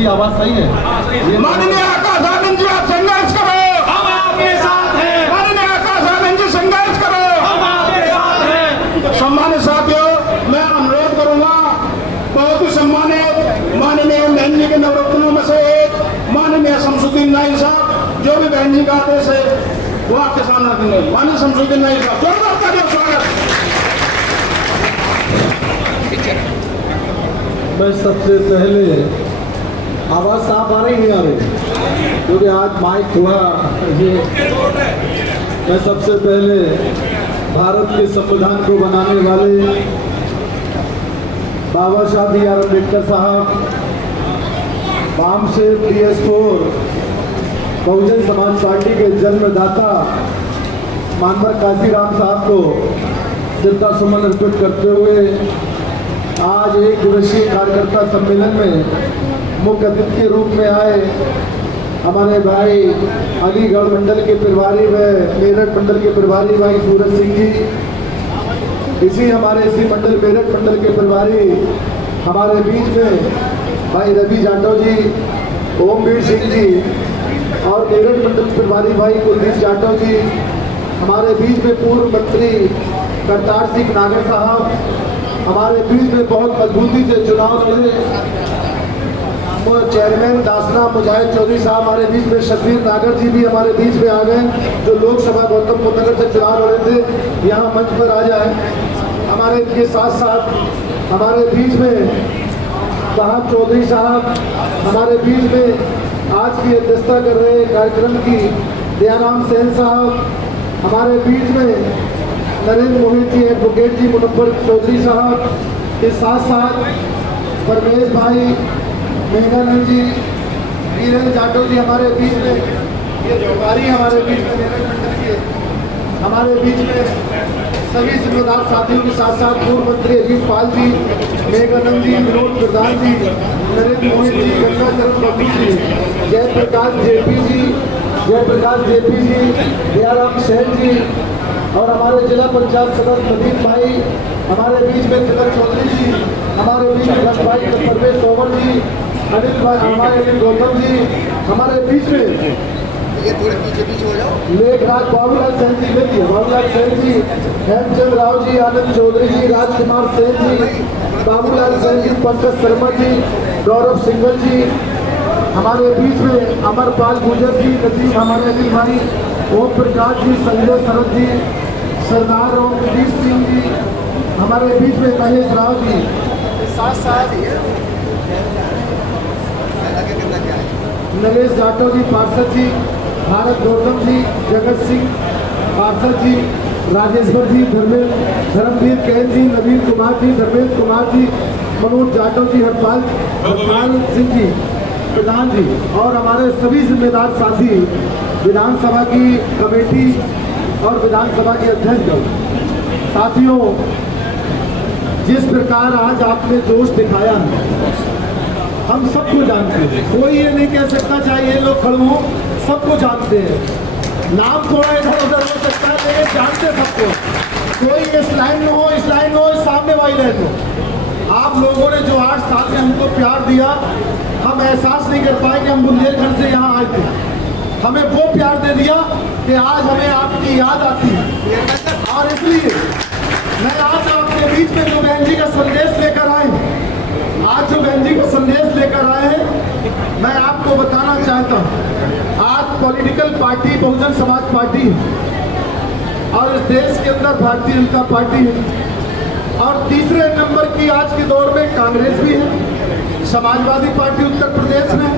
इसकी आवाज सही है? माननीय आकाश आनंद जी, आप संघर्ष करो, हम आपके साथ हैं। माननीय आकाश आनंद जी संघर्ष करो, हम आपके साथ हैं। सम्मानित साथियों, मैं अनुरोध करूंगा, बहुत ही सम्मानित माननीय बहन जी के नवरत्नों में से एक माननीय शमसुद्दीन नाई साहब, जो भी बहन जी का आदेश है वो आपके सामने रखेंगे। माननीय शमसुद्दीन नाई साहब, जोरदार तालियों से स्वागत। मैं सबसे पहले, आवाज साफ आ रही नहीं आ रही? क्योंकि आज माइक हुआ ये, मैं सबसे पहले भारत के संविधान को बनाने वाले बाबा साहब बी आर अम्बेडकर साहब, बाम से PS4 बहुजन समाज पार्टी के जन्मदाता मानवर काशीराम साहब को श्रद्धा सुमन अर्पित करते हुए आज एक दिवसीय कार्यकर्ता सम्मेलन में मुख्य अतिथि के रूप में आए हमारे भाई अलीगढ़ मंडल के प्रभारी व मेरठ मंडल के प्रभारी भाई सूरज सिंह जी, इसी मंडल मेरठ मंडल के प्रभारी हमारे बीच में भाई रवि जाटव जी, ओमवीर सिंह जी और मेरठ मंडल प्रभारी भाई कुलदीप जाटव जी, हमारे बीच में पूर्व मंत्री करतार सिंह नागर साहब, हमारे बीच में बहुत मजबूती से चुनाव लड़े चेयरमैन दासना मुजाहिद चौधरी साहब, हमारे बीच में शब्बीर नागर जी भी हमारे बीच में आ गए, जो लोकसभा गौतम बुद्ध नगर से चुनाव लड़े थे, यहाँ मंच पर आ जाए। हमारे के साथ साथ हमारे बीच में साहब चौधरी साहब, हमारे बीच में आज की अध्यक्षता कर रहे कार्यक्रम की दयाराम सेन साहब, हमारे बीच में नरेंद्र मोहित जी, एडवोकेट जी, मुनव्वर चौधरी साहब के साथ साथ परमेश भाई, मेघानंद जी, वीरेंद्र जाटव जी हमारे बीच में, ये प्रभारी हमारे बीच में मेरठ मंडल के, हमारे बीच में सभी जिम्मेदार साथियों के साथ साथ पूर्व मंत्री अजीत पाल जी, मेघानंद जी, विनोद प्रधान जी, नरेंद्र मोहित जी, गंगाचरण बबू जी, जयप्रकाश जेपी जी, दयाराम सेन जी और हमारे जिला पंचायत सदस्य नवीन भाई, हमारे बीच में तिलक चौधरी जी, हमारे बीच में भाई परवेश तोमर जी, अनिल भाई, हमारे अनिल गौतम जी, हमारे बीच में ये थोड़े पीछे हो जाओ, लेखराज बाबूलाल सेन जी, बाबूलाल सेन जी, हेमचंद राव जी, आनंद चौधरी जी, राजकुमार सेन जी, बाबूलाल सेन जी, पंकज शर्मा जी, गौरव सिंघल जी, हमारे बीच में अमरपाल गुजर जी, नजीब हमारे अनिल भाई, ओम प्रकाश जी, संजय शरद जी, सरदार रामजीत सिंह जी, हमारे बीच में महेश राव जी, साथ साथ नरेश जाटव जी पार्षद जी, भारत गौतम जी, जगत सिंह पार्षद जी, राजेश्वर जी, धर्मवीर कैन जी, नवीन कुमार जी, धर्मेंद्र कुमार जी, मनोज जाटव जी, हरपाल सिंह जी प्रधान जी और हमारे सभी जिम्मेदार साथी, विधानसभा की कमेटी और विधानसभा के अध्यक्ष। साथियों, जिस प्रकार आज आपने जोश दिखाया है हम सबको जानते हैं, कोई ये नहीं कह सकता चाहे ये लोग खड़े हों, सबको जानते हैं। नाम थोड़ा इधर उधर हो सकता है लेकिन जानते सबको। कोई इस लाइन में हो, इस लाइन में हो, इस सामने वाली लाइन में। आप लोगों ने जो 8 साल में हमको प्यार दिया, हम एहसास नहीं कर पाए कि हम बुंदेलखंड से यहाँ आए थे। हमें वो प्यार दे दिया कि आज हमें आपकी याद आती है। और इसलिए मैं आज आपके बीच में जो बहन जी का संदेश लेकर आए, मैं आपको बताना चाहता हूँ, आज political party Bahujan Samaj party है और इस देश के अंदर भारतीय जनता पार्टी है और तीसरे नंबर की आज के दौर में कांग्रेस भी है, समाजवादी पार्टी उत्तर प्रदेश में।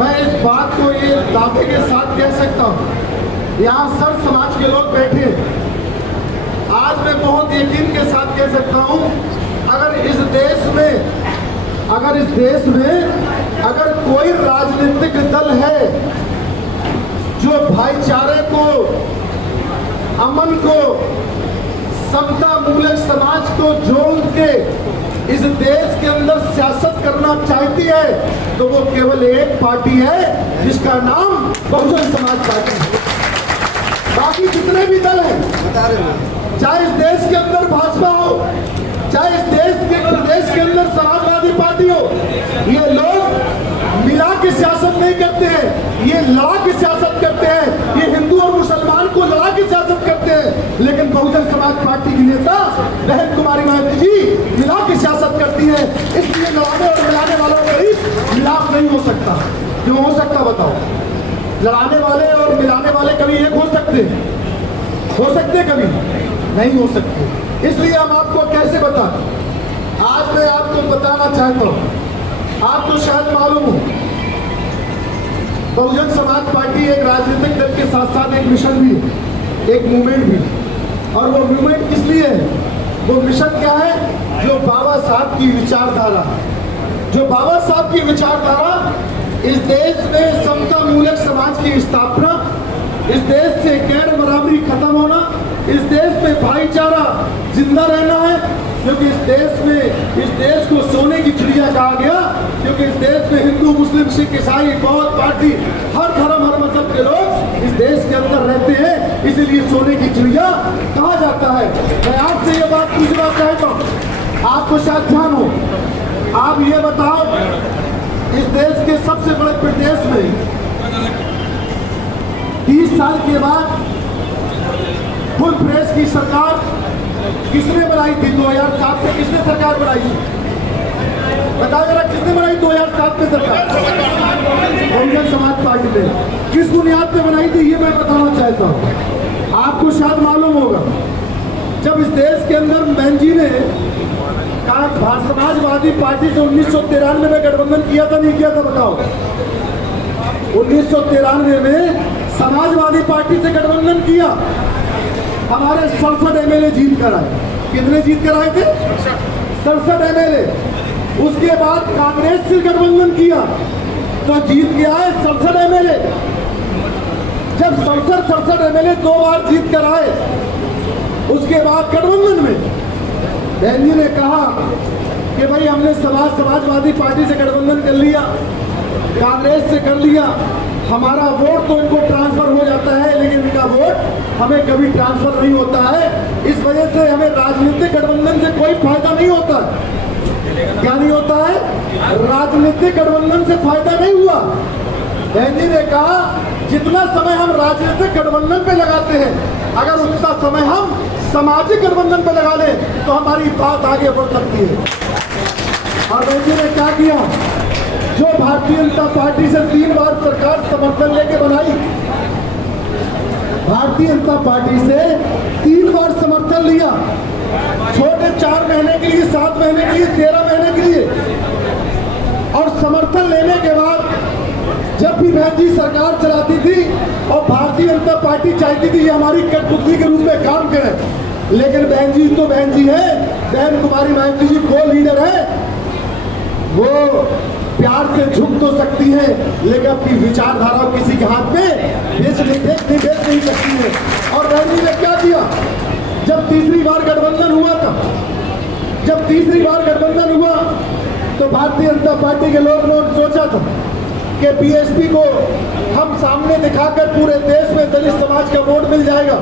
मैं इस बात को ये दावे के साथ कह सकता हूँ, यहाँ सर्व समाज के लोग बैठे हैं। आज मैं बहुत यकीन के साथ कह सकता हूँ, अगर इस देश में अगर कोई राजनीतिक दल है जो भाईचारे को, अमन को, समता मूलक समाज को जोड़ के इस देश के अंदर सियासत करना चाहती है, तो वो केवल एक पार्टी है जिसका नाम बहुजन समाज पार्टी है। बाकी जितने भी दल हैं, चाहे इस देश के अंदर भाजपा हो, चाहे इस देश के प्रदेश के अंदर समाजवादी पार्टी हो, ये लोग नहीं करते हैं, ये लड़ा की सियासत करते हैं, ये हिंदू और मुसलमान को लड़ा की सियासत करते हैं। लेकिन बहुजन समाज पार्टी की नेता बहन कुमारी मायावती जी मिला की सियासत करती है। इसलिए लड़ाने और मिलाने वालों के बीच मिलाप नहीं हो सकता। क्यों हो सकता बताओ? लड़ाने वाले और मिलाने वाले कभी एक हो सकते हैं? हो सकते कभी नहीं हो सकते। इसलिए हम आपको कैसे बताएं? आज मैं आपको बताना चाहता हूं, आपको शायद मालूम हो, बहुजन समाज पार्टी एक राजनीतिक दल के साथ साथ एक मिशन भी है, एक मूवमेंट भी है। और वो मूवमेंट किस लिए है, वो मिशन क्या है? जो बाबा साहब की विचारधारा, जो बाबा साहब की विचारधारा इस देश में समता मूलक समाज की स्थापना, इस देश से गैर बराबरी खत्म होना, इस देश में भाईचारा जिंदा रहना है। क्योंकि इस देश को सोने की चिड़िया कहा गया, क्योंकि इस देश में हिंदू, मुस्लिम, सिख, ईसाई, बौद्ध, पारसी, हर धर्म हर मजहब के लोग इस देश के अंदर रहते हैं, इसीलिए सोने की चिड़िया कहा जाता है। मैं आपसे ये बात पूछना चाहता हूँ, आपको शायद ध्यान हो, आप ये बताओ, इस देश के सबसे बड़े प्रदेश में 30 साल के बाद फुल प्रेस की सरकार किसने बनाई थी? 2007 में किसने सरकार बनाई थी? बताओ जरा, किसने बनाई 2007 में सरकार? बहुजन समाज पार्टी ने। किस बुनियाद पे बनाई थी ये मैं बताना चाहता हूँ। आपको शायद मालूम होगा, जब इस देश के अंदर बहन जी ने कहा समाजवादी पार्टी से 1993 में गठबंधन किया था, नहीं किया था बताओ? 1993 में समाजवादी पार्टी से गठबंधन किया, हमारे 67 एमएलए जीत कर आए। कितने जीत कर आए थे? 67 एमएलए। उसके बाद कांग्रेस से गठबंधन किया तो जीत गया है 67 एमएलए। जब 67 एमएलए 2 बार जीत कर आए, उसके बाद गठबंधन में बहन जी ने कहा कि भाई हमने समाजवादी पार्टी से गठबंधन कर लिया, कांग्रेस से कर लिया, हमारा वोट तो इनको ट्रांसफर हो जाता है, लेकिन इनका वोट हमें कभी ट्रांसफर नहीं होता है। इस वजह से हमें राजनीतिक गठबंधन से कोई फायदा नहीं होता है। क्या नहीं होता है? राजनीतिक गठबंधन से फायदा नहीं हुआ। बहन जी ने कहा जितना समय हम राजनीतिक गठबंधन पे लगाते हैं, अगर उतना समय हम सामाजिक गठबंधन पे लगा लें तो हमारी बात आगे बढ़ सकती है। और बहन जी ने क्या किया? जो भारतीय जनता पार्टी से 3 बार सरकार समर्थन लेके बनाई, भारतीय जनता पार्टी से 3 बार समर्थन लिया, छोटे 4 महीने के लिए, 7 महीने के लिए, 13 महीने के लिए, और समर्थन लेने के बाद जब भी बहन जी सरकार चलाती थी और भारतीय जनता पार्टी चाहती थी ये हमारी कठपुतली के रूप में काम करे, लेकिन बहन जी तो बहन जी है, बहन कुमारी मायावती जी को लीडर है, वो प्यार से झुक तो सकती है लेकिन अपनी विचारधारा किसी के हाथ में बेच नहीं सकती है। और बहन जी ने क्या किया? जब तीसरी बार गठबंधन हुआ था, तो भारतीय जनता पार्टी के लोग ने सोचा था कि बीएसपी को हम सामने दिखाकर पूरे देश में दलित समाज का वोट मिल जाएगा।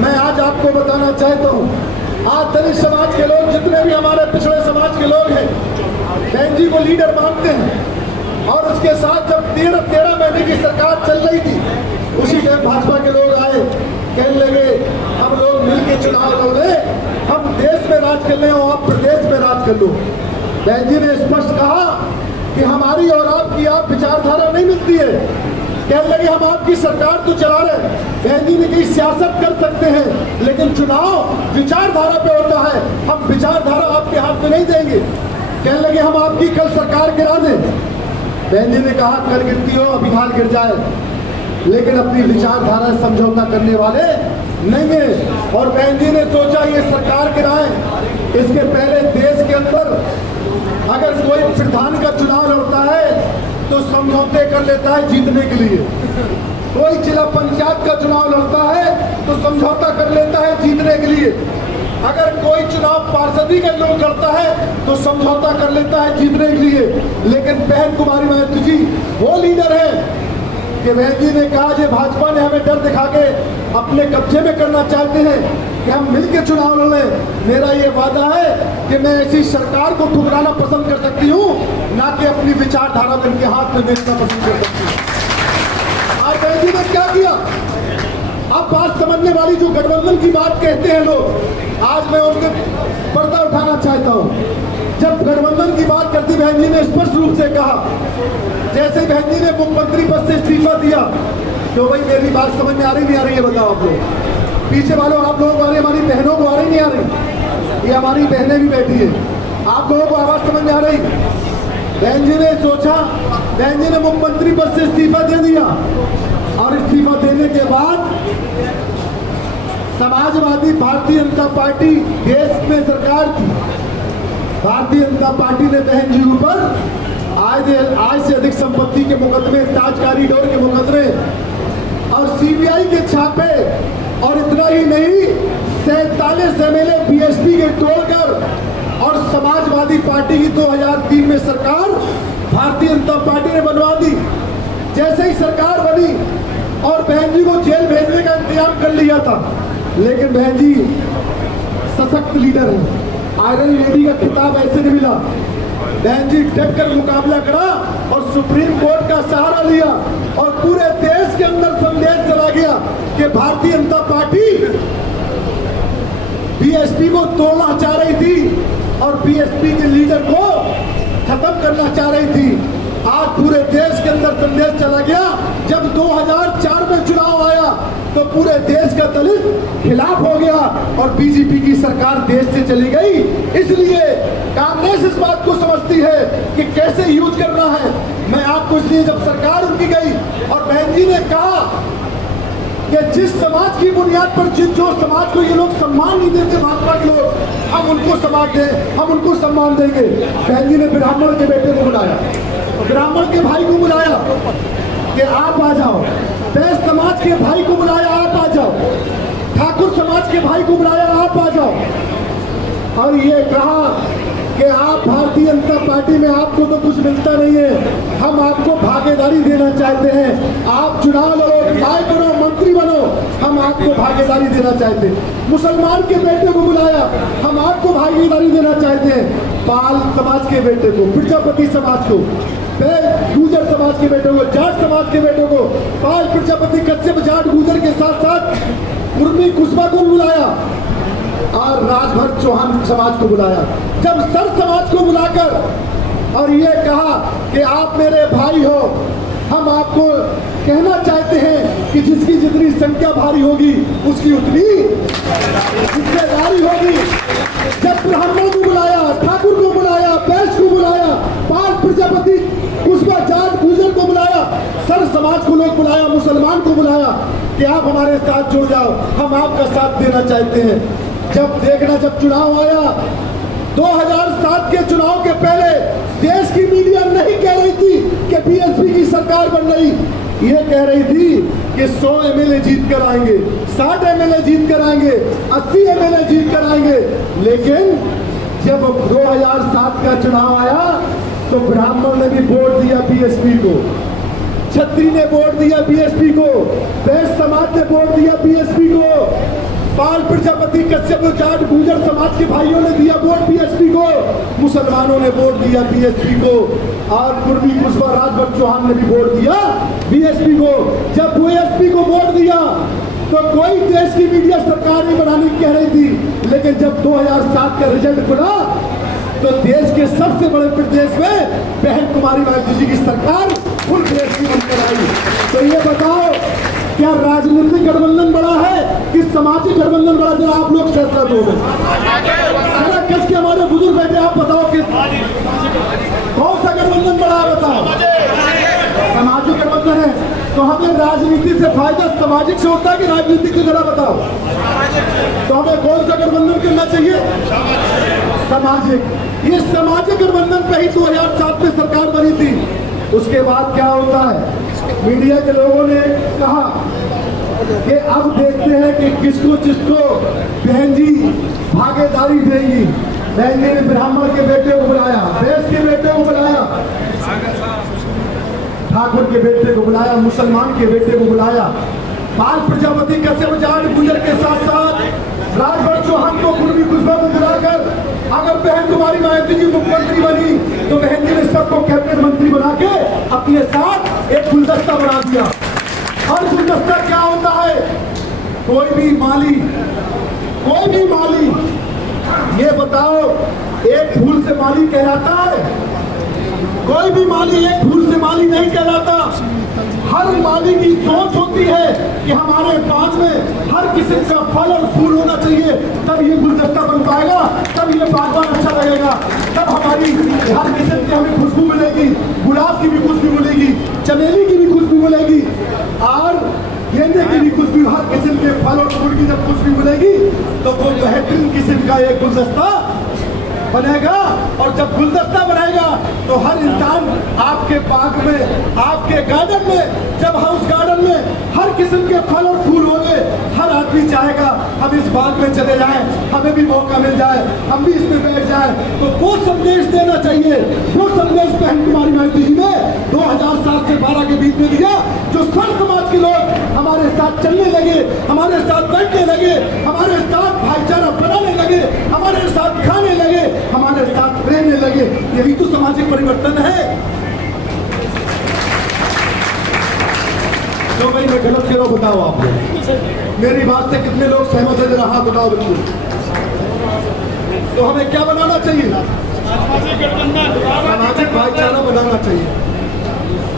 मैं आज आपको बताना चाहता हूँ, आज दलित समाज के लोग, जितने भी हमारे पिछड़े समाज के लोग हैं, बहन जी को लीडर मानते हैं। और उसके साथ जब 13 महीने की सरकार चल रही थी, उसी टाइम भाजपा के लोग आए, कहने लगे हम लोग मिलकर चुनाव लड़ रहे, हम देश में राज कर ले और आप प्रदेश में राज कर लो। बहन जी ने स्पष्ट कहा कि हमारी और आपकी आप विचारधारा नहीं मिलती है। कहने लगे हम आपकी सरकार तो चला रहे, बहन जी ने कही सियासत कर सकते हैं लेकिन चुनाव विचारधारा पे होता है, हम विचारधारा आपके हाथ में नहीं देंगे। कहने लगे हम आपकी कल सरकार गिरा दें। बहन जी ने कहा कल गिरती हो अभी हाल गिर जाए, लेकिन अपनी विचारधारा से समझौता करने वाले नहीं है। और बहन जी ने सोचा ये सरकार गिराए, इसके पहले देश के अंदर अगर कोई प्रधान का चुनाव लड़ता है तो समझौते कर लेता है जीतने के लिए, कोई जिला पंचायत का चुनाव लड़ता है तो समझौता कर लेता है जीतने के लिए, अगर कोई चुनाव पार्षदी का लोग करता है तो समझौता कर लेता है जीतने के लिए। लेकिन बहन कुमारी मायावती जी वो लीडर है कि बहन जी ने कहा जो भाजपा ने हमें डर दिखा के अपने कब्जे में करना चाहते हैं कि हम मिलकर चुनाव लड़ें, मेरा ये वादा है कि मैं ऐसी सरकार को ठुकराना पसंद कर सकती हूँ, ना कि अपनी विचारधारा को इनके हाथ में बेचना पसंद कर सकती है। आज बहन जी ने क्या किया? अब बात समझने वाली, जो गठबंधन की बात कहते हैं लोग, आज मैं उनके पर्दा उठाना चाहता हूं। जब गठबंधन की बात करती बहन जी ने स्पष्ट रूप से कहा, जैसे बहन जी ने मुख्यमंत्री पद से इस्तीफा दिया, तो भाई मेरी बात समझ में आ रही नहीं आ रही है? बताओ आप लोग, पीछे वालों, आप लोगों को आ रही, हमारी बहनों को आ रही नहीं आ रही? ये हमारी बहनें भी बैठी है, आप लोगों को आवाज समझ में आ रही? बहन जी ने सोचा, बहन जी ने मुख्यमंत्री पद से इस्तीफा दे दिया, और इस्तीफा देने के बाद समाजवादी भारतीय जनता पार्टी देश में सरकार थी। भारतीय जनता पार्टी ने बहन जी ऊपर आज से अधिक संपत्ति के मुकदमे, ताज कॉरिडोर के मुकदमे और सीबीआई के छापे, और इतना ही नहीं, 47 एमएलए बीएसपी के तोड़कर, और समाजवादी पार्टी की 2003 में सरकार भारतीय जनता पार्टी ने बनवा दी। जैसे ही सरकार बनी और बहन जी को जेल भेजने का इंतजाम कर लिया था, लेकिन बहन जी सशक्त लीडर है, आयरन लेडी का खिताब ऐसे नहीं मिला। बहन जी डट कर मुकाबला करा और सुप्रीम कोर्ट का सहारा लिया, और पूरे देश के अंदर संदेश चला गया कि भारतीय जनता पार्टी बीएसपी को तोड़ना चाह रही थी और बीएसपी के लीडर को खत्म करना चाह रही थी। आज पूरे देश के अंदर संदेश चला गया। जब 2004 में चुनाव आया तो पूरे देश का दलित खिलाफ हो गया और बीजेपी की सरकार देश से चली गई। इसलिए कांग्रेस इस बात को समझती है कि कैसे यूज करना है। मैं आपको इसलिए, जब सरकार उनकी गई और बहन जी ने कहा कि जिस समाज की बुनियाद पर जो समाज को ये लोग सम्मान नहीं देते, महात्मा के लोग, हम उनको समाज दें, हम उनको सम्मान देंगे। बहन जी ने ब्राह्मण के बेटे को बुलाया, ब्राह्मण के भाई को बुलाया कि आप आ जाओ, बैस समाज के भाई को बुलाया, आप आ जाओ, ठाकुर समाज के भाई को बुलाया, आप आ जाओ, और ये कहा कि आप भारतीय जनता पार्टी में आपको तो कुछ मिलता नहीं है, हम आपको भागीदारी देना चाहते हैं, आप चुनाव लड़ो, विधायक बनो, मंत्री बनो, हम आपको भागीदारी देना चाहते हैं। मुसलमान के बेटे को बुलाया, हम आपको भागीदारी देना चाहते हैं। पाल समाज के बेटे को, प्रजापति समाज को, गुजर समाज के बेटों को, जाट समाज के बेटों को, पाल, प्रजापति, कश्यप, जाट, गुजर के साथ साथ उर्मी कुशवा को बुलाया और राजभर चौहान समाज को बुलाया। जब सर समाज को बुलाकर और ये कहा कि आप मेरे भाई हो, हम आपको कहना चाहते हैं कि जिसकी जितनी संख्या भारी होगी उसकी उतनी जिम्मेदारी होगी। जब ब्राह्मणों को बुलाया, ठाकुर को बुलाया, बैस को बुलाया, पाल, प्रजापति, कुशवा, जाट, गुजर को बुलाया, सर समाज को लोग बुलाया, मुसलमान को बुलाया कि आप हमारे साथ जुड़ जाओ, हम आपका साथ देना चाहते हैं। जब देखना, जब चुनाव आया 2007 के चुनाव के पहले देश की मीडिया नहीं कह रही थी कि बीएसपी की सरकार बन रही, ये कह रही थी कि 100 एमएलए जीत कर आएंगे, 60 एमएलए जीत कर आएंगे, 80 एमएलए जीत कर आएंगे। लेकिन जब 2007 का चुनाव आया तो ब्राह्मण ने भी वोट दिया बीएसपी को, छत्री ने वोट दिया बीएसपी को, बैस समाज ने वोट दिया बीएसपी को, पाल, प्रजापति, कश्यप, जाट, गुजर समाज के भाइयों ने दिया वोट बीएसपी को, मुसलमानों ने वोट दिया बीएसपी को, और कुर्मी, कुशवा, राजभर चौहान ने भी वोट दिया बीएसपी को। जब बीएसपी को वोट दिया तो कोई देश की मीडिया सरकार नहीं बनाने की कह रही थी, लेकिन जब 2007 का रिजल्ट खुला तो देश के सबसे बड़े प्रदेश में बहन कुमारी वाहिनी जी की सरकार फुल देश की बनकर आई। तो ये बताओ, क्या राजनीतिक गठबंधन बड़ा है कि सामाजिक गठबंधन बड़ा? जरा आप लोग फैसला दोगे। जरा कस के हमारे बुजुर्ग बैठे, आप बताओ कि कौन सा गठबंधन बड़ा है? बताओ। सामाजिक गठबंधन है तो हमें राजनीति से फायदा सामाजिक से होता है कि राजनीतिक से? जरा बताओ, तो हमें कौन सा गठबंधन करना चाहिए? सामाजिक। ये सामाजिक गठबंधन पे ही 2007 में सरकार बनी थी। उसके बाद क्या होता है, मीडिया के लोगों ने कहा कि अब देखते हैं कि किसको किसको बहन जी भागीदारी देंगी। बहन जी ने ब्राह्मण के बेटे को बुलाया, बैस के बेटे को बुलाया, ठाकुर के बेटे को बुलाया, मुसलमान के बेटे को बुलाया, पाल, प्रजापति, कश्यप, जाट, गुजर के साथ साथ राजभर चौहान को, कुर्मी, कुशवा को बुलाकर अगर बहन कुमारी मायावती जी मुख्यमंत्री बनी तो बहन जी ने सबको कैबिनेट माली, ये बताओ एक फूल से माली कहलाता है? कोई भी माली एक फूल से माली नहीं कहलाता। हर माली की सोच होती है कि हमारे बाग में हर किस्म का फल और फूल होना चाहिए, तब ये गुलदस्ता बन पाएगा, तब ये बागवान अच्छा लगेगा, तब हमारी हर किस्म की हमें खुशबू मिलेगी, गुलाब की भी खुशबू मिलेगी, चमेली की भी खुशबू मिलेगी और गेंदे की भी खुशबू, हर किस्म के फल और फूल की जब खुशबू मिलेगी तो वो बेहतरीन किस्म का एक गुलदस्ता बनेगा। और जब गुलदस्ता बनेगा तो हर इंसान आपके बाग में, आपके गार्डन में, जब हाउस गार्डन में हर किस्म के फल और फूल होंगे, हर आदमी चाहेगा हम इस बाग में चले जाएं, हमें भी मौका मिल जाए, हम भी इसमें बैठ जाएं। तो वो संदेश देना चाहिए, वो संदेश बहन कुमारी माइती जी ने 2007 से 12 के बीच में दिया, जो सर्व समाज के लोग हमारे साथ चलने लगे, हमारे साथ बैठने लगे, हमारे साथ भाईचारा बनाने लगे, हमारे साथ खाने लगे, हमारे साथ रहने लगे। यही तो सामाजिक परिवर्तन है। तो भाई मैं गलत कह रहा हूं, बताओ आप लोग मेरी बात से कितने लोग सहमत है? जरा हाथ बताओ बिल्कुल। तो हमें क्या बनाना चाहिए? सामाजिक भाईचारा बनाना चाहिए।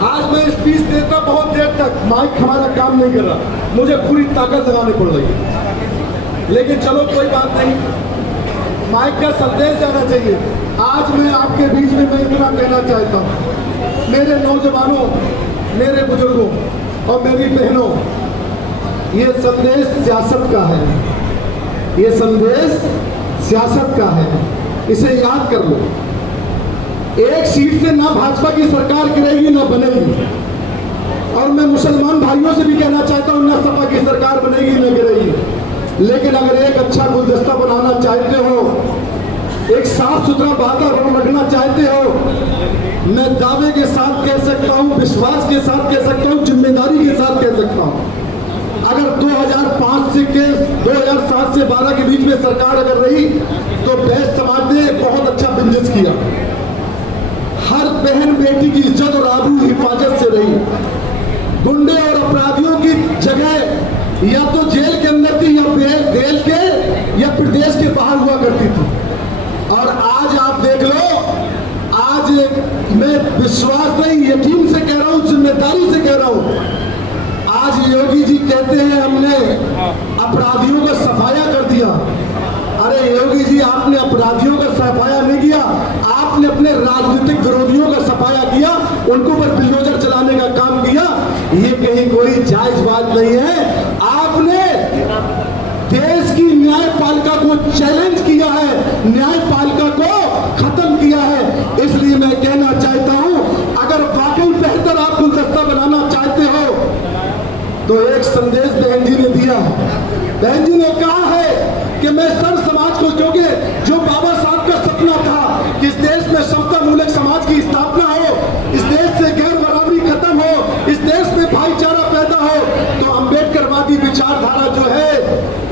आज मैं स्पीच देता बहुत देर तक, माइक हमारा काम नहीं कर रहा, मुझे पूरी ताकत लगानी पड़ रही है, लेकिन चलो कोई बात नहीं, माइक का संदेश जाना चाहिए। आज मैं आपके बीच में मैं इतना कहना चाहता हूँ, मेरे नौजवानों, मेरे बुजुर्गों और मेरी बहनों, ये संदेश सियासत का है, ये संदेश सियासत का है, इसे याद कर लो। एक सीट से ना भाजपा की सरकार गिरेगी ना बनेगी, और मैं मुसलमान भाइयों से भी कहना चाहता हूँ, ना सपा की सरकार बनेगी ना गिरेगी, लेकिन अगर एक अच्छा गुलदस्ता बनाना चाहते हो, एक साफ सुथरा वातावरण रखना चाहते हो, मैं दावे के साथ कह सकता हूं, विश्वास के साथ कह सकता हूं, जिम्मेदारी के साथ कह सकता हूं, अगर 2005 से 2007 से 12 के बीच में सरकार अगर रही तो बैस समाज ने बहुत अच्छा बिजनेस किया। हर बहन बेटी की इज्जत और आबरू हिफाजत से रही। गुंडे और अपराधियों की जगह या तो जेल के अंदर थी या जेल के या प्रदेश के बाहर हुआ करती थी। और आज आप देख लो, आज मैं विश्वास नहीं, यकीन से कह रहा हूं, जिम्मेदारी से कह रहा हूं, आज योगी जी कहते हैं हमने अपराधियों का सफाया कर दिया। अरे योगी जी, आपने अपराधियों का सफाया नहीं किया, आपने अपने राजनीतिक विरोधियों का सफाया किया, उनको पर बुलडोजर चलाने का काम किया। ये कहीं कोई जायज बात नहीं है। आपने देश की न्यायपालिका को चैलेंज किया है, न्यायपालिका को खत्म किया है। इसलिए मैं कहना चाहता हूं, अगर वाकई बेहतर आप गुलदस्ता बनाना चाहते हो तो एक संदेश बहन जी ने दिया। बहन जी ने कहा है कि मैं सर्व समाज को, क्योंकि जो बाबा साहब का सपना था कि इस देश में समता मूलक समाज की स्थापना हो, इस देश से गैर बराबरी खत्म हो, इस देश में भाईचारा पैदा हो, तो अंबेडकरवादी विचारधारा जो है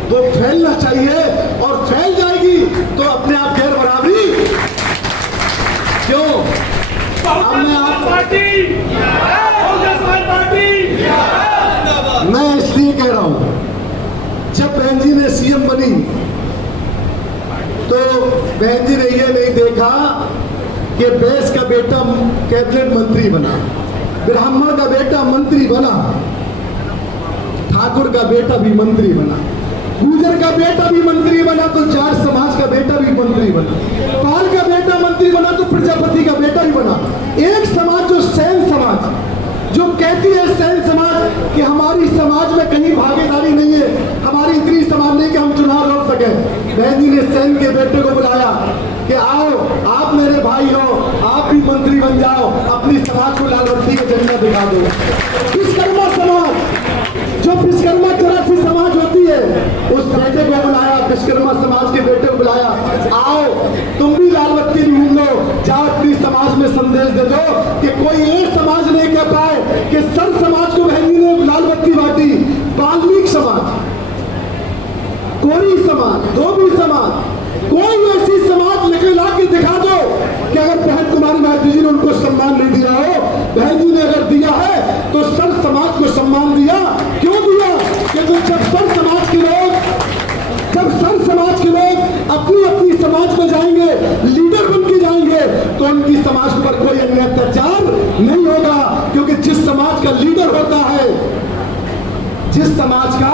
वो फैलना चाहिए, और फैल जाएगी तो अपने आप गैर बराबरी क्यों? अब मैं इसलिए कह रहा हूं, जब बहन जी ने सीएम बनी तो बहन जी ने ये नहीं देखा कि बैस का बेटा कैबिनेट मंत्री बना, ब्राह्मण का बेटा मंत्री बना, ठाकुर का बेटा भी मंत्री बना, गुर्जर का बेटा भी मंत्री बना, तो जाट समाज का बेटा भी मंत्री बना, पाल का बेटा मंत्री बना, तो प्रजापति का बेटा ही बना। एक समाज जो सैन समाज, जो कहती है सैन समाज कि हमारी समाज में कहीं भागीदारी नहीं है, हमारी इतनी समाज नहीं कि हम चुनाव लड़ सके, बहन जी ने सैन के बेटे को बुलाया कि आओ, आप मेरे भाई हो, आप भी मंत्री बन जाओ, अपनी समाज को लालबत्ती का झंडा दिखा दो। विश्वकर्मा समाज, जो विश्वकर्मा 84 समाज होती है, उस बेटे को बुलाया, विश्वकर्मा समाज के बेटे को बुलाया, आओ तुम भी लालबत्ती ढूंढ लो, जाओ अपनी समाज में संदेश दे दो कि कोई एक समाज नहीं कह पाए कि सर्व समाज को बहन जी ने लालबत्ती बांटी। वाल्मीकि समाज, कोरी समाज, धोबी समाज, कोई ऐसी समाज निकला के दिखा दो कि अगर बहन कुमारी माइती जी ने उनको सम्मान नहीं दिया हो। बहन जी ने अगर दिया है तो सर्व समाज को सम्मान दिया। क्यों दिया? क्योंकि जब सर्व समाज के लोग उनकी समाज पर कोई अन्य अत्याचार नहीं होगा, क्योंकि जिस समाज का लीडर होता है, जिस समाज का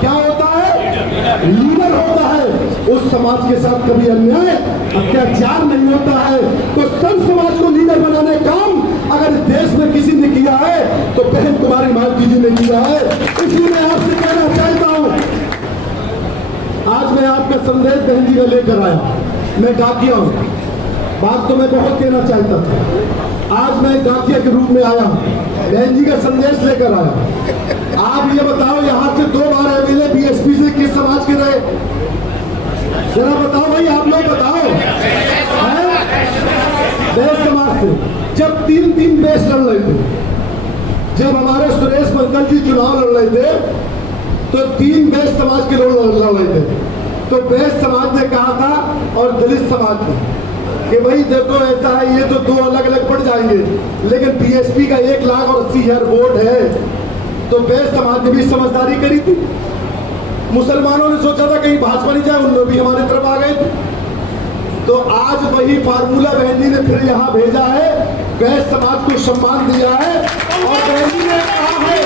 क्या होता है, लीडर होता है, उस समाज के साथ कभी अन्याय अत्याचार नहीं होता है। तो संत समाज को लीडर बनाने का काम अगर इस देश में किसी ने किया है तो बहन कुमारी मालती जी ने किया है। इसलिए मैं आपसे कहना चाहता हूं, आज मैं आपका संदेश बहन जी का लेकर आया। मैं डाकिया हूं, बात तो मैं बहुत कहना चाहता था, आज मैं डाकिया के रूप में आया, बहन जी का संदेश लेकर आया। आप ये बताओ, यहां से 2 बार एमएलए बीएसपी से किस समाज के रहे? जरा बताओ भाई, आप लोग बताओ। बेस समाज से। जब 3 बेस लड़ रहे थे, जब हमारे सुरेश मंगल जी चुनाव लड़ रहे थे, तो 3 बेस समाज के लोग लड़ रहे थे। तो बेस समाज ने कहा था और दलित समाज ने कि भाई देखो ऐसा है, ये तो 2 अलग अलग पड़ जाएंगे, लेकिन बीएसपी का 1,80,000 वोट है। तो बेस समाज ने भी समझदारी करी थी। मुसलमानों ने सोचा था कहीं भाजपा नहीं जाए, उन लोग भी हमारी तरफ आ गए थे। तो आज वही फार्मूला बहन जी ने फिर यहाँ भेजा है, बेस समाज को सम्मान दिया है और बहन जी ने कहा है,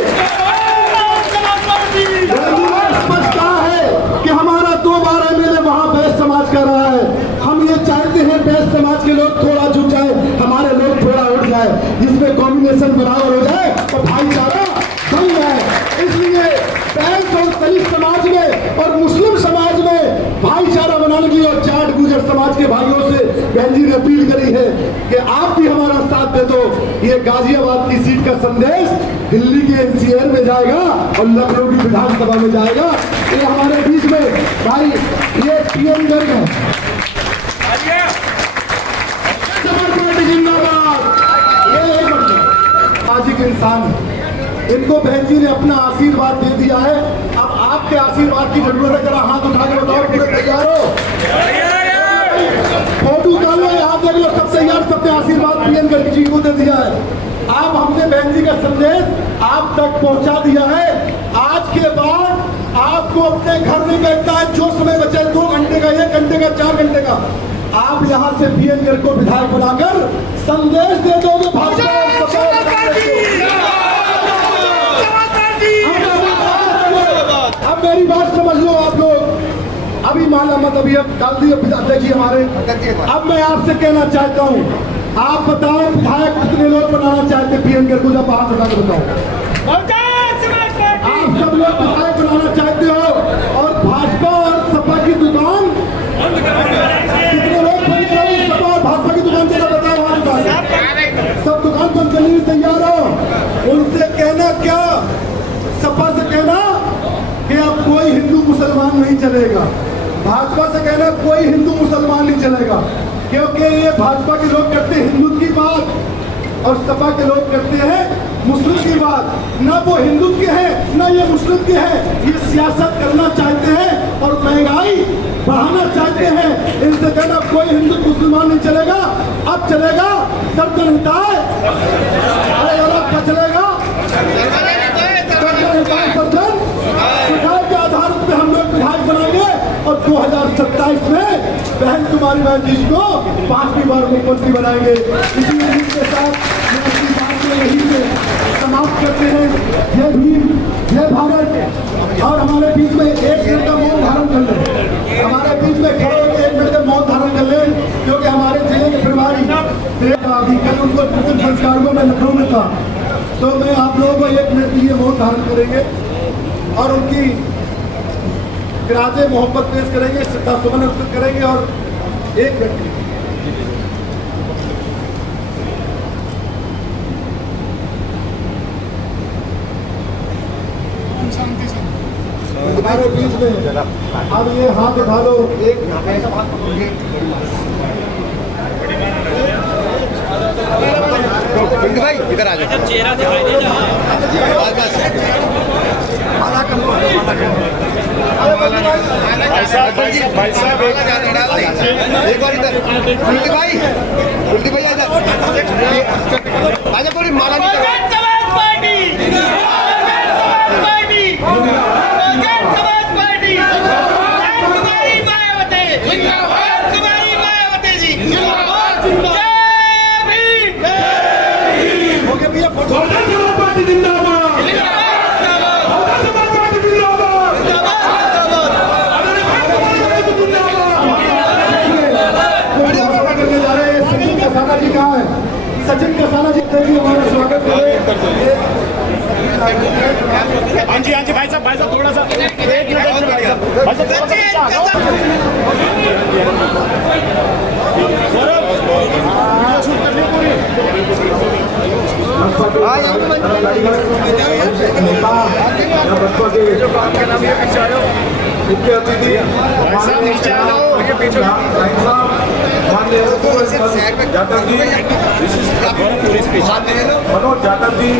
स्पष्ट कहा है कि हमारा 2 बार एमएलए वहां बेस समाज का रहा है। हम ये चाहते हैं बेस समाज के लोग थोड़ा झुक जाए, हमारे लोग थोड़ा उठ जाए, जिसमें कॉम्बिनेशन बराबर हो जाए और भाईचारा बन जाए। इसलिए बेस और दलित समाज में और मुस्लिम समाज में भाईचारा बनाने की और जाट गुजर समाज के भाइयों से बहन जी ने अपील करी है कि आप भी हमारा साथ दे दो। ये गाजियाबाद की सीट का संदेश दिल्ली के एनसीआर में जाएगा और लखनऊ की विधानसभा में जाएगा। ये हमारे बीच में भाई ये पीएम गर्ग है, जिंदाबाद। ये एक सामाजिक इंसान है, इनको बहन जी ने अपना आशीर्वाद दे दिया है। अब आपके आशीर्वाद की जरूरत है, जरा हाथ उठा के बताओ पूरे तैयार हो? फोटो डालो, यहाँ देख लो, सब तैयार, सबने आशीर्वाद पीएम गर्ग जी को दे दिया है। आप हमने बहन जी का संदेश आप तक पहुंचा दिया है। आज के बाद आपको अपने घर में बैठना है, जो समय बचे 2 घंटे का, 1 घंटे का, 4 घंटे का, आप यहाँ से पीएम गर्ग को विधायक बनाकर संदेश दे दो कि भाजपा अब मेरी बात समझ लो आप लोग। अभी माला मत, अभी अब डाल दिए अध्यक्ष जी हमारे। अब मैं आपसे कहना चाहता हूँ, आप बताओ विधायक कितने लोग बनाना चाहते पीएम गर्ग को? जब हाथ उठा के बताओ। आप सब लोग विधायक बनाना चाहते हो और भाजपा और सपा की दुकान कितने लोग बंद करेंगे? सपा और भाजपा की दुकान चला, बताओ हमारे पास सब दुकान बंद करने में तैयार हो। उनसे कहना क्या, सपा से कहना कि अब कोई हिंदू मुसलमान नहीं चलेगा, भाजपा से कहना कोई हिंदू मुसलमान नहीं चलेगा, क्योंकि ये भाजपा के लोग करते हैं हिंदू की बात और सपा के लोग करते हैं मुस्लिम की बात। ना वो हिंदू के हैं ना ये मुस्लिम के हैं, ये सियासत करना चाहते हैं और महंगाई बढ़ाना चाहते हैं। इनसे कहना कोई हिंदू मुसलमान नहीं चलेगा। अब चलेगा सर्जन हिताय, अरे और क्या चलेगा? सर्जन हिताय के आधार पर हम लोग विधायक बनाएंगे और 2027 में बहन कुमारी मालती जी को 5वीं बार मुख्यमंत्री बनाएंगे। इसी के साथ मैं अपनी बात को यहीं पे समाप्त करते हैं। जय भीम, जय भारत। और हमारे बीच में 1 मिनट का मौन धारण कर लें, हमारे बीच में खड़े होकर 1 मिनट का मौन धारण कर लें, क्योंकि हमारे जिले के प्रभारी कल उनको संस्कार को मैं लखनऊ में था, तो मैं आप लोगों को 1 मिनट के लिए मौन धारण करेंगे और उनकी राजे मोहब्बत पेश करेंगे, श्रद्धा सुमन अर्पित करेंगे और 1 मिनट हमारे बीच में। अब ये हाथ उठा लो, एक भाई इधर आ जाओ, चेहरा दिखाई दे रहा है। भाई साहब एक बार इधर उल्टी भाई आजा थोड़ी माला मायावती जी। जी कहाँ है? सचिन कसाना जी जी हमारा स्वागत करें। हाँ जी भाई साहब थोड़ा सा एक मिनट भाई साहब मुख्य अतिथि जाटव जी, मनोज जाटव जी,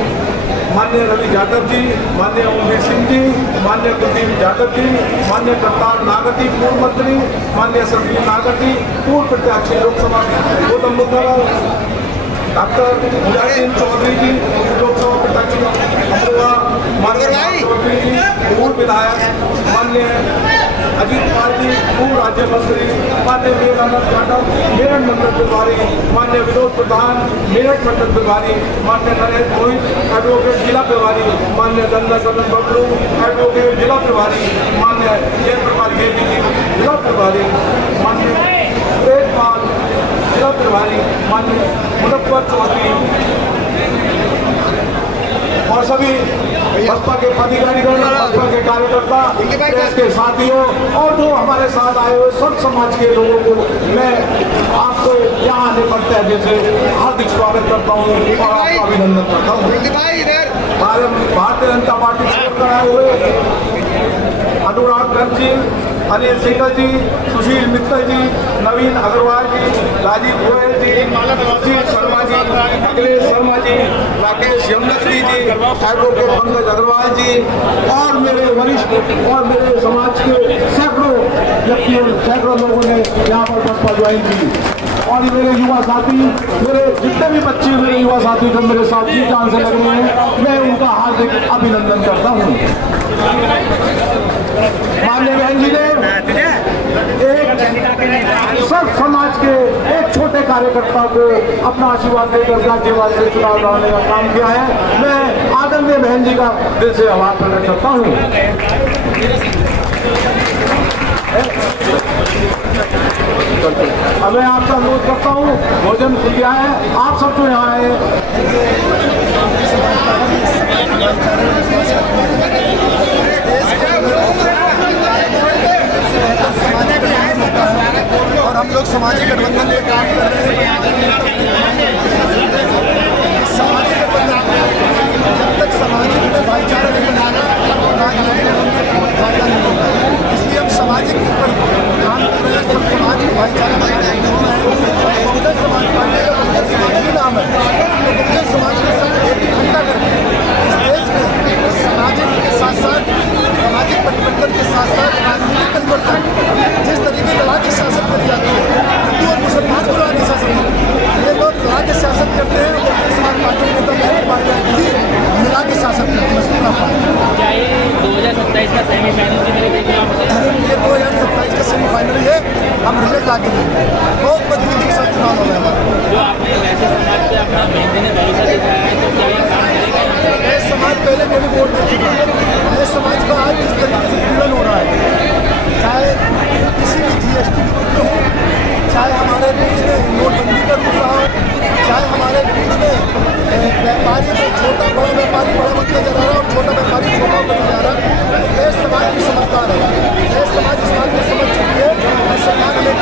माननीय रवि जाटव जी, माननीय ओमवीर सिंह जी, माननीय कुलदीप जाटव जी, माननीय प्रताप नागर जी पूर्व मंत्री, माननीय संदीप नागर जी पूर्व प्रत्याशी लोकसभा गौतम बुद्धराव, डॉक्टर मुजाहिदीन चौधरी जी लोकसभा प्रत्याशी अमरोहा, माननीय चौधरी जी पूर्व विधायक, माननीय अजीत कुमार जी पूर्व राज्य मंत्री, माननीय वीरानंद जाटव मेरठ मंडल प्रभारी, माननीय विनोद प्रधान मेरठ मंडल प्रभारी, माननीय नरेश मोहित एडवोकेट जिला प्रभारी, माननीय गंगा सदन बबलू एडवोकेट जिला प्रभारी, माननीय जयप्रकाश देवी जी जिला प्रभारी, माननीय सुरेश पाल जिला प्रभारी, माननीय मुजफ्फर चौधरी और सभी बसपा के पदाधिकारीगण, बसपा के कार्यकर्ता, प्रेस के साथियों और जो हमारे साथ आए हुए सब समाज के लोगों को मैं आपको यहाँ आने पर तहे से हार्दिक स्वागत करता हूँ और आपका अभिनंदन करता हूँ। भारतीय जनता पार्टी से आए हुए अनुराग गर्ग जी, अनिल सिंघल जी, सुशील मित्तल जी, नवीन अग्रवाल जी, राजीव गोयल जी, सुशील शर्मा जी, अखिलेश शर्मा जी, राकेश यमुनत्री जी, एडवोकेट पंकज अग्रवाल जी और मेरे वरिष्ठ और मेरे समाज के सैकड़ों व्यक्तियों, सैकड़ों लोगों ने यहाँ पर बसपा ज्वाइन की और मेरे युवा साथी, मेरे जितने भी बच्चे मेरे युवा साथी जो मेरे साथ जी जान से लग रहे हैं, मैं उनका हार्दिक अभिनंदन करता हूँ। माननीय बहन जी ने एक सब समाज के एक छोटे कार्यकर्ता को अपना आशीर्वाद देकर राज्यवाद से चुनाव लड़ने का काम किया है। मैं आदरणीय बहन जी का दिल से आभार प्रकट करता हूँ। अब मैं आपका अनुरोध करता हूँ, भोजन किया है, आप सब जो यहाँ आए और हम लोग सामाजिक गठबंधन में काम कर रहे हैं। सामाजिक गठबंधन जब तक सामाजिक में भाईचारा नहीं बनाना इसलिए हम सामाजिक पर काम कर रहे हैं। सब सामाजिक भाईचारा बहुजन समाज पार्टी का बहुजन समाज भी नाम है, तो बहुजन समाज के साथ एक इकट्ठा करके इस देश में सामाजिक के साथ साथ सामाजिक परिवर्तन के साथ साथ राजनीतिक परिवर्तन जिस तरीके का राज्य शासन करी जाती है, हिंदू और मुसलमान को राज्य शासन ये लोग राज्य शासन करते हैं और समाज पार्टी के नेता महबूब बाजवा जी मिला के शासन करते हैं। क्या ये 2027 का सेमीफाइनल की मेरे देखिए ये 2027 का सेमीफाइनल है, हम रिजल्ट ला के देंगे। बहुत मजबूती के साथ चुनाव होगा हमारा। जो आपने वैसे समाज पे अपना बहन ने भरोसा दिखाया है, तो क्या ये काम करेगा? ये समाज पहले मेरे वोट दे चुका है। ये समाज का आज जिस तरीके से पीड़न हो रहा है, चाहे किसी भी GST की मुद्दे हो, चाहे हमारे बीच में नोटबंदी का मुद्दा हो, चाहे हमारे बीच में व्यापारी में छोटा बड़ा व्यापारी बड़ा बनता जा रहा है और छोटा व्यापारी छोटा बनता जा रहा है। ये समाज भी समझदार है, ये समाज इस बात को समझ चुकी है। सरकार हमें